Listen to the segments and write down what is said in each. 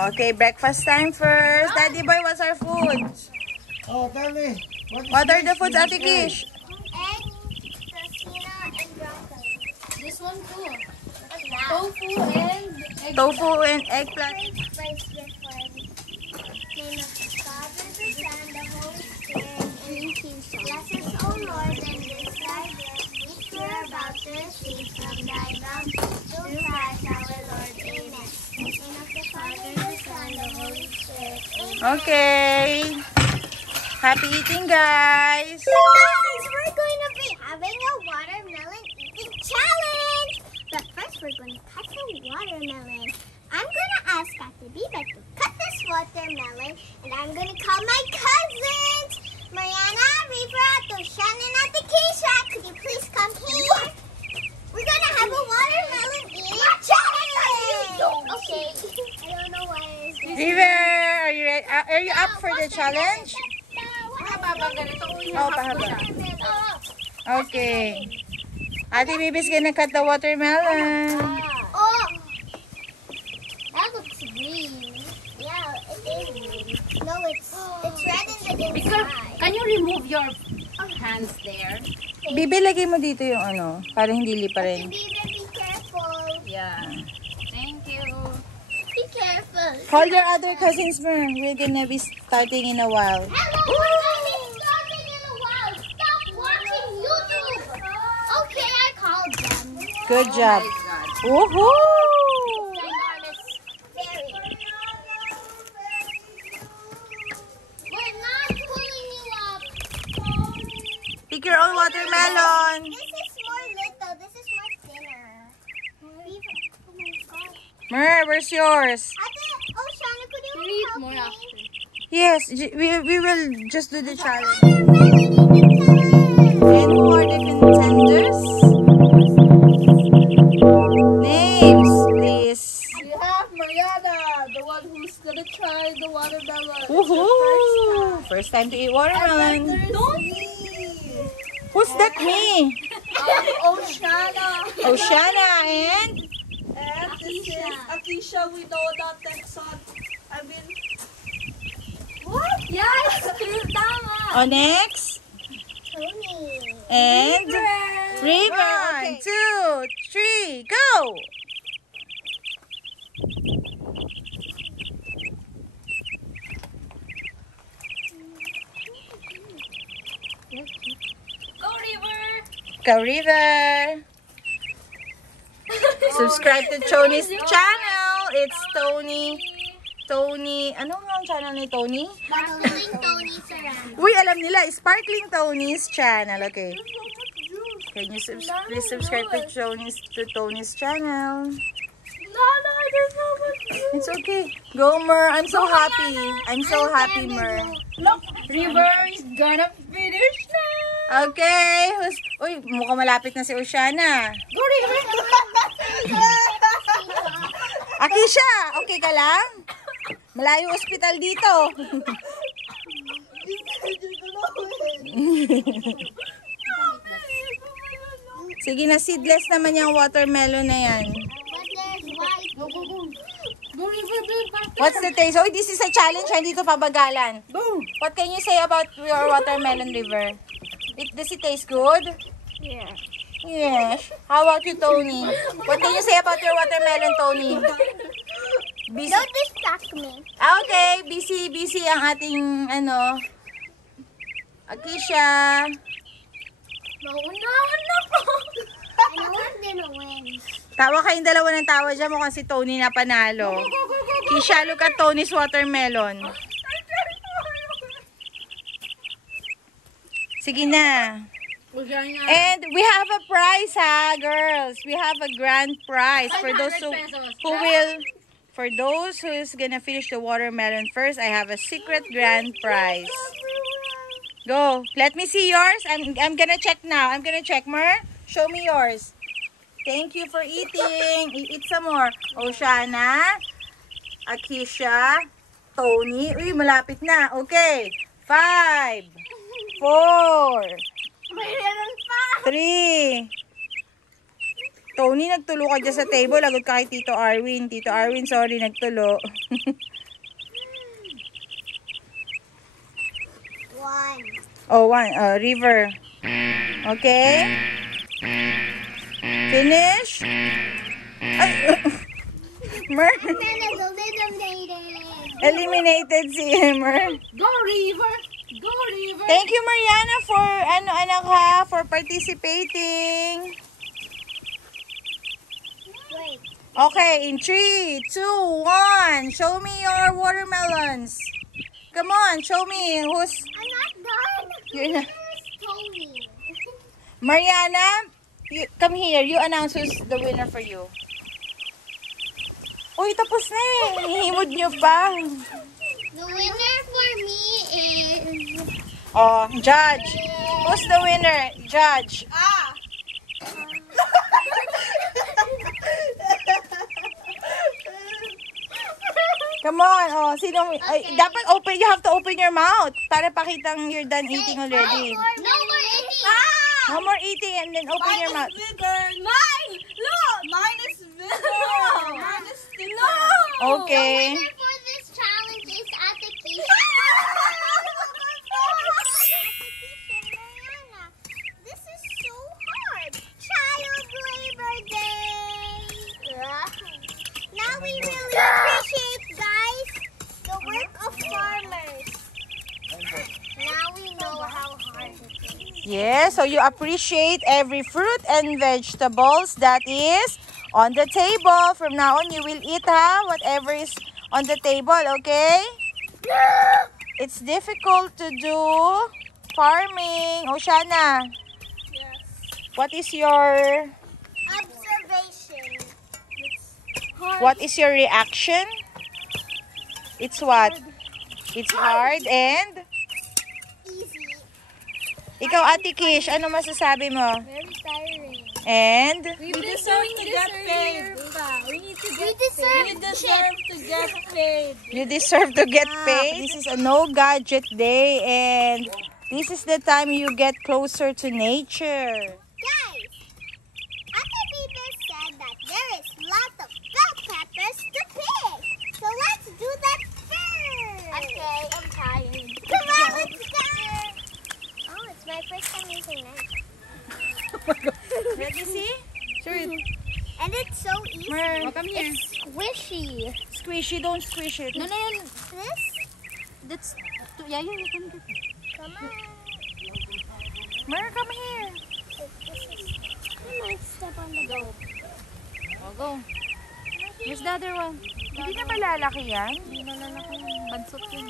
Okay, breakfast time first. Daddy boy, what's our food? Oh, tell me. What are the foods, Ate Kish? Egg, tocino, and broccoli. This one too. What's that? Tofu and eggplant. Tofu and eggplant. First before we name of the Father, the Son, the Holy Spirit, and bless us, O Lord, and this thy gift, which we're about to receive from thy bounty, through Christ our Lord. Amen. In the name of the Father, the Son, the Holy Spirit. Amen. Okay. Happy eating, guys. Guys, we're going to be having a watermelon eating challenge. But first, we're going to cut the watermelon. I'm going to ask Ate Biba to cut this watermelon, and I'm going to call my cousins, Mariana, Riva, Toshan, and Ate Keisha. Could you please come here? We're going to have a watermelon eating challenge. Okay. I don't know why it's this. River, are you ready? Are you up for the challenge? Oh, pahaba. Okay. Ate Bibi's gonna cut the watermelon. Oh, that looks green. Yeah, it is green. No, it's red in the inside. Can you remove your hands there? Bibi, lagay mo dito yung ano, para hindi lipa rin. Be careful. Yeah. Thank you. Be careful. Call your other cousins, Mer. We're gonna be starting in a while. Hello, we're gonna be starting in a while. Stop watching YouTube. Okay, I called them. Good job. Oh my God. Woohoo! We're not pulling you up. Pick your own watermelon. This is more little. This is more thinner. Oh my God. Mer, where's yours? Oh, Shana, could you Eat help more me? after. Yes, we will just do the challenge. Watermelon eating challenge. And who are the contenders? Names, please. We have Mariana, the one who's gonna try the watermelon. Woohoo! First time to eat watermelon. Who's that me? Oshana. Oshana and? And this is Akisha. We know that Texan. I mean, what? Yeah, it's true. Tama. Oh, next. Toni. And? River. 1, 2, 3, go! Go, River. Go, River. Subscribe to Toni's channel. It's Toni. Ano nga ang channel ni Toni? Sparkling Toni Sarang. Uy, alam nila. Sparkling Toni's channel. Okay. Can you please subscribe to Toni's channel? No, I don't know what to do. It's okay. Go, Mer. I'm so happy. I'm so happy, Mer. Look, River is gonna finish now. Okay. Uy, mukhang malapit na si Oshana. Go, River. Akisha, okay ka lang? Malayo ospital dito. Sige na, seedless naman yung watermelon na yan. But there's white. Go, River, faster. What's the taste? Oh, this is a challenge. Hindi to pabagalan. What can you say about your watermelon, River? Does it taste good? Yeah. Yes. How about you, Toni? What can you say about your watermelon, Toni? Busy. Don't distract me. Okay, busy ang ating, Akisha. Naunahan na po. I know I'm gonna win. Tawa kayong dalawa ng tawa dyan. Mukhang si Toni na panalo. Kisha, look at Toni's watermelon. Sige na. And we have a prize, ha, girls. We have a grand prize for those who's gonna finish the watermelon first. I have a secret grand prize. Go. Let me see yours. I'm gonna check now. I'm gonna check, Mer. Show me yours. Thank you for eating. Eat some more. Oshana, Akisha, Toni. Uy, malapit na. Okay. 5, 4, Mayroon pa. 3. Toni, nagtulo ka dyan sa table. Lagot ka kay Tito Arwin. Tito Arwin, sorry, nagtulo. One. Oh, one. River. Okay. Finish. Ay, Mer. Man is eliminated. Eliminated si Mer. Go, River! Go, River! Thank you, Mariana, for anak ha, for participating. Wait. Okay, in 3, 2, 1. Show me your watermelons. Come on, show me who's... I'm not done. You're not... Where's Tony? Mariana, you, come here. You announce who's the winner for you. Uy, tapos na eh. Hihimod nyo pa. The winner for me is... Oh, judge. Who's the winner? Judge. Ah! Come on. Oh, sino? Ay, dapat open. You have to open your mouth para pakitang you're done eating already. No more eating. No more eating and then open your mouth. Mine is bigger! Mine! Look! Mine is bigger! Mine is thinner! Okay. The winner for this challenge is Ate Keisha. Mariana, this is so hard. Child Labor Day. Now we really appreciate, guys, the work of farmers. Now we know how hard it is. Yeah, so you appreciate every fruit and vegetables that is on the table. From now on, you will eat whatever is on the table, okay? It's difficult to do farming. Oshana, Yes. what is your Observation. what is your reaction? It's what? It's hard and Easy. ikaw, Ate Kish, ano masasabi mo? Very tiring. And We deserve to get paid. We deserve We deserve to get paid. you deserve to get paid. This is a no gadget day and this is the time you get closer to nature. Guys, Ate Bieber said that there is lots of bell peppers to pick. So let's do that first. Okay, I'm tired. Come on, let's go. Oh, it's my first time using knife. Let me see. Sweet. And it's so easy. Mer, come here. It's squishy. Squishy, don't squish it. No. This? That's... Yeah, you can get it. Come on. Mer, come here. I might step on the boat. Oh, go. Here's the other one. Hindi na malalaki yan. Bansot yun.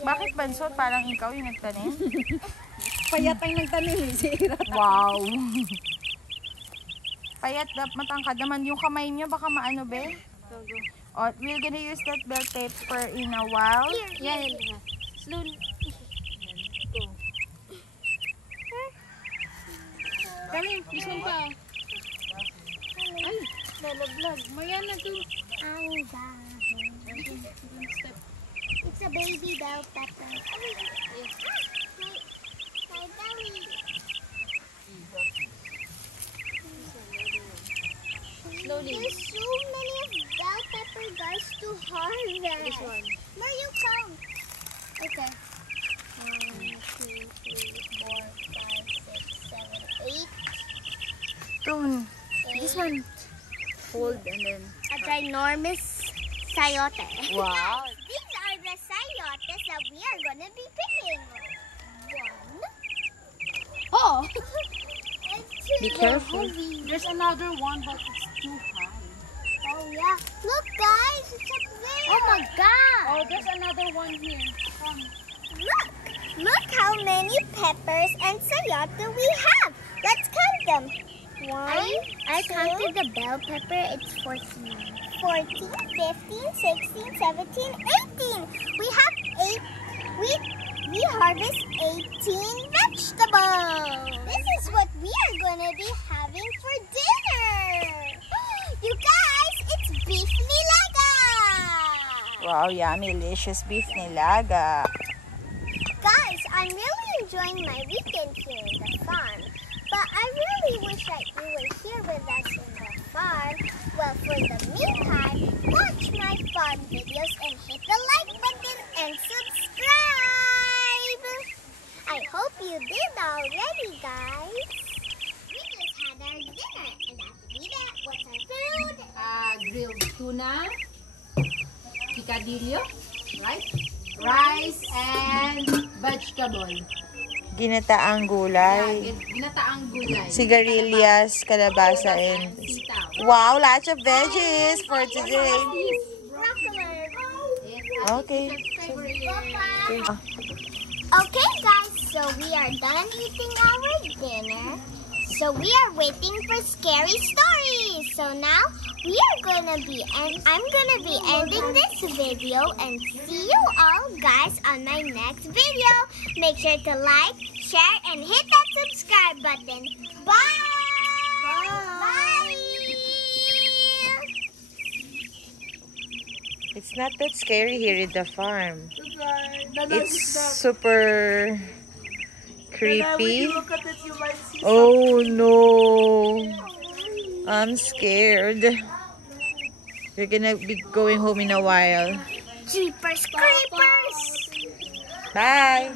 Bakit bansot? Parang ikaw yung nagtanim. Payat ang nagtanim eh. Sira. Wow. Payat, matangkad naman yung kamay niyo. Baka maano, be? Oh, we're gonna use that bell pepper in a while. Yeah. Slowly. Kami, this one pa. Ay, lalaglag. Mariana, to. Ang dahon. Step. It's a baby bell pepper. My belly. Slowly. There's so many bell pepper guys to harvest. This one. Where you come? Okay. 1, 2, 3, 4, 5, 6, 7, 8. Tone. This one. Hold and then... A ginormous sayote. Wow. These are the sayotes that we are gonna be picking. 1. Oh! And 2. Be careful. Heavy. There's another one, but it's too high. Oh yeah. Look guys, it's up there. Oh my god. Oh, there's another one here. Come. Look how many peppers and sayote we have. Let's count them. 1, I counted the bell pepper. It's 14. 14, 15, 16, 17, 18. We have 8. We harvest 18 vegetables. This is what we are gonna be having for dinner. You guys, it's beef nilaga. Wow, yummy, delicious beef nilaga. Guys, I'm really enjoying my weekend here in the farm. But I really wish that you were here with us in the farm. Well, for the meantime, watch my fun videos and hit the like button and subscribe. already, guys. We just had our dinner, and after we that, what's our food? Grilled tuna, picadillo, right? Rice and vegetable. Ginataang gulay. Ginataang gulay. Sigarilyas, kalabasa, and... Sitaw. Wow, lots of veggies for today. Okay. Okay, guys, so we are done eating our dinner. So we are waiting for scary stories. So now we are gonna be, and I'm gonna be ending this video, and see you all guys on my next video. Make sure to like, share, and hit that subscribe button. Bye. Bye. It's not that scary here in the farm. Goodbye. It's super When creepy. you look at it, you might see Oh no. I'm scared. We're gonna be going home in a while. Jeepers creepers. Bye.